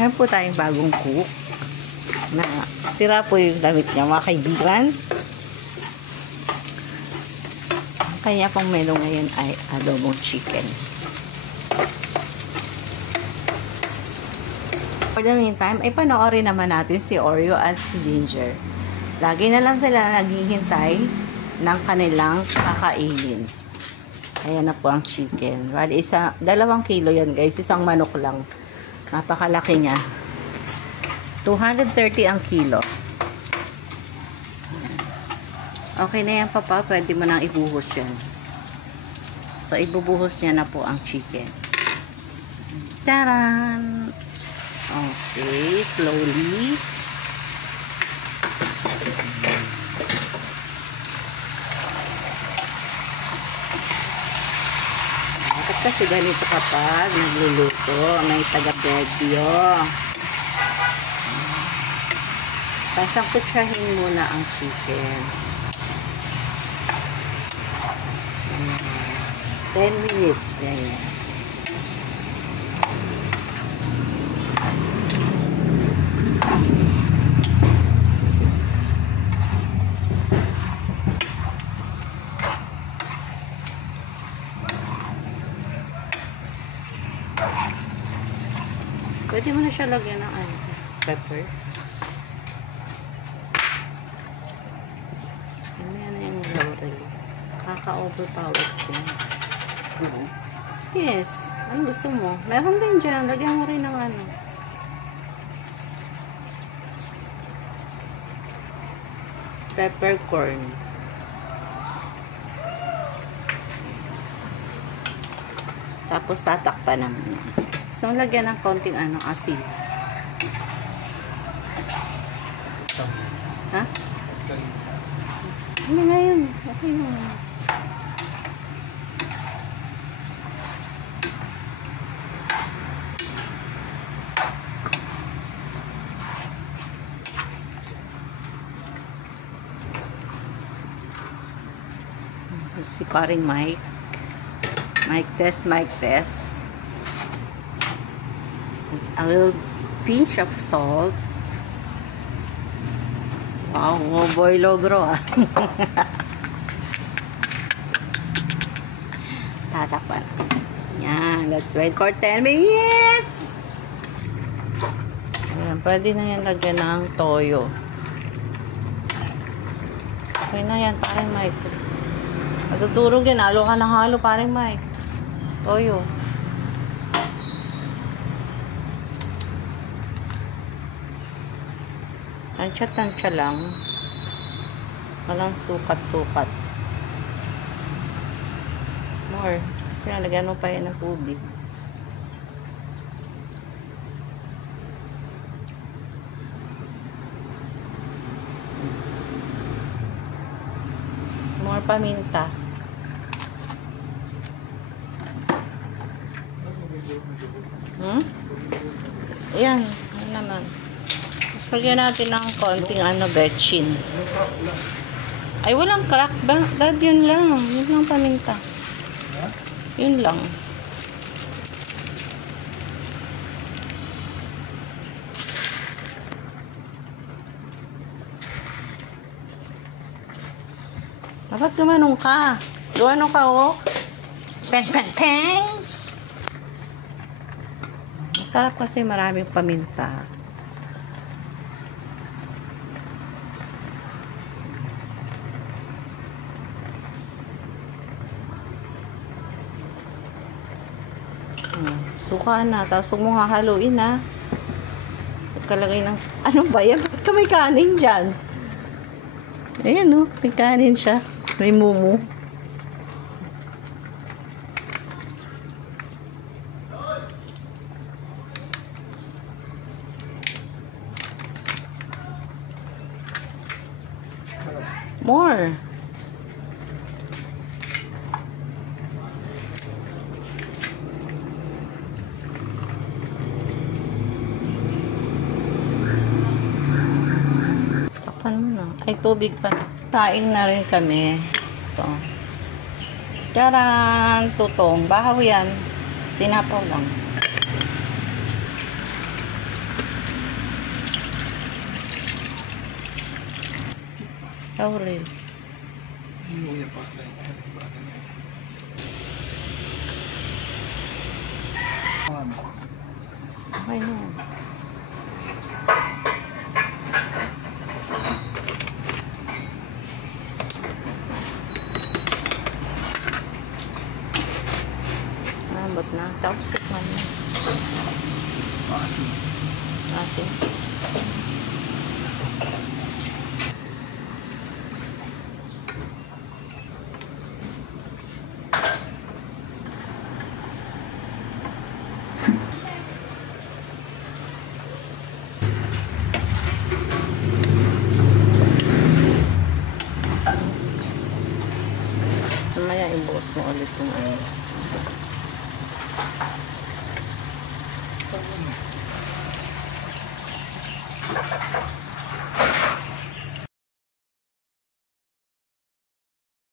Meron po tayong bagong cook na sira po yung damit niya, mga kaibigan. Ang kanya pong menu ngayon ay adobong chicken. For the meantime, ay panoorin naman natin si Oreo at si Ginger. Lagi na lang sila naghihintay ng kanilang kakainin. Ayan na po ang chicken. Bali, 2 kilo yan guys. Isang manok lang. Napakalaki niya. 230 ang kilo. Okay na yan, papa. Pwede mo nang ibuhos yan. So, ibubuhos niya na po ang chicken. Taran! Okay, slowly. Bakit kasi ganito kapag nagluluto, may taga-bedyo. Sasangkutsahin muna ang chicken. 10 minutes. Ganyan. Pwede mo na siya lagyan ng pepper. Ano yan yung laurel. Kaka-overpowered siya. Yes. Ano gusto mo? Meron din dyan. Lagyan mo rin ng ano. Peppercorn. Tapos tatakpan naman. So, lagyan ng konting asin. Ha? Hindi nga yun. Okay na. Si paring Mike. Mic test, mic test. A little pinch of salt. Wow, oh boy logro ah. Tatakpan. Yan, let's wait for 10 minutes. Ayan, pwede na yan lagyan ng toyo. Okay na yan, parang Mike. Matutulog yan, halo ka ng halo, parang Mike. Toyo. Tansya-tansya lang. Walang sukat-sukat. More. Kasi nalagyan mo pa yan ng tubig. More paminta. Ayan. Ano naman. Lagyan natin ng konting betchin. Ay, walang crack ba? Dad, yun lang. Yun lang paminta. Yun lang. Dapat gumanong ka. Gumanong ka, oh. Peng, peng, peng. Masarap kasi maraming paminta. Suka na. Tapos huwag mo hahaluin ha. Pagkalagay ng... Ano ba yan? Bakit ka may kanin dyan? Ayan o. May kanin siya. May mumu. More. Ay, tubig pa. Kain na rin kami. Ito. Charan! Tutong. Bahaw yan. Sinapaw lang. Laurel. Luya pa sa Okay na yan. Nambot na. Tapos sikman na. Asin. Asin. Mamaya ibuhos mo ulit yung ano.